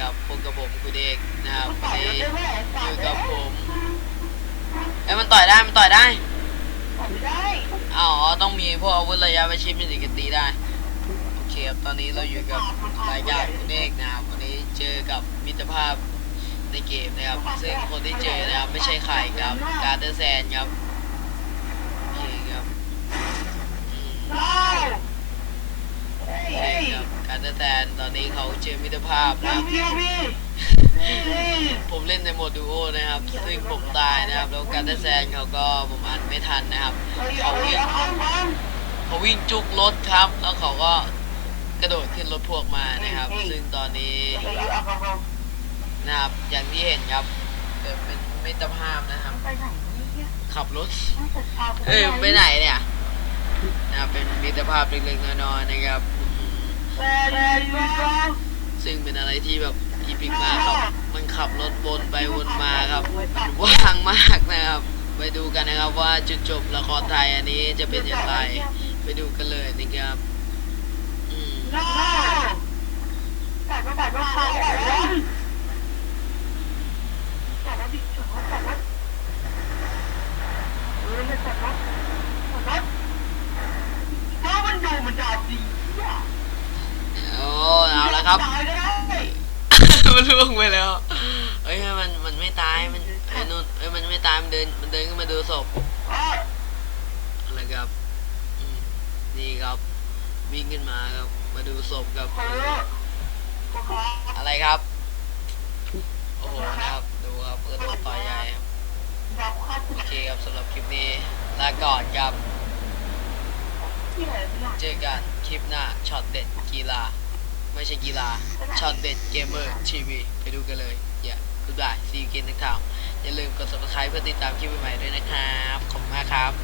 กับพบกับผมกูเด็กนะครับวันนี้อยู่กับผมเอ้ยมันต่อยได้มันต่อยได้ได้อ๋อต้องมีพวกอาวุธระยะประชิดมันถึงจะตีได้โอเคครับตอนนี้เราอยู่กับรายการกูเด็กนะครับวันนี้เจอกับมิตรภาพในเกมนะครับซึ่งคนที่เจอนะครับไม่ใช่ใครครับการ์เตอร์แซนครับโอเคครับอืม ได้ โอเค ครับการ์เตอร์แซนตอนนี้เขาเจอมิตรภาพนะครับพี่พี่ผมเล่นในโหมดดูโอนะครับ ซึ่งผมตายนะครับ แล้วการ์เตอร์แซนเขาก็ผมอัดไม่ทันนะครับเขาวิ่งเขาวิ่งจุกรถครับ แล้วเขาก็กระโดดขึ้นรถพวกมานะครับ ซึ่งตอนนี้นะครับ อย่างที่เห็นครับเกิดเป็นมิตรภาพนะครับไปไหนเนี่ยขับรถ เอ้ยไปไหนเนี่ยนะครับเป็นมิตรภาพเล็กๆน้อยๆนะครับ ซึ่งเป็นอะไรที่แบบอีพิกมากครับ มันขับรถวนไปวนมาครับว่างมากนะครับ ไปดูกันนะครับว่าจุดจบละครไทยอันนี้จะเป็นอย่างไร ไปดูกันเลยนะครับอืม ได้แต่ก็แต่ก็ใครแต่ว่าแต่ว่าดิฉันว่าแต่ว่าเออแต่ว่าแต่ว่าถ้ามันดูมันจะดีอะ โอ้เอาละ ครับตายก็ได้มันล่วงไปแล้วเอ้ยมันมันไม่ตายมันไอ้นู่นเอ้ยมันไม่ตายมันเดินมันเดินขึ้นมาดูศพอะอะไรครับอืมนี่ครับวิ่งขึ้นมาครับ มาดูศพกับเออก็ขออะไรครับโอ้โหนะครับดูครับกระโดดต่อยใหญ่ครับรับค่าโอเคครับสำหรับคลิปนี้ลาก่อนครับที่ไหนไม่ได้เจอกันคลิปหน้าช็อตเด็ดกีฬา ไม่ใช่กีฬาช็อตเด็ดเกมเมอร์ทีวีไปดูกันเลยอย่าบ๊ายบายซีเกนนักข่าวอย่าลืมกด subscribe เพื่อติดตามคลิปใหม่ๆด้วยนะครับ ขอบคุณมากครับ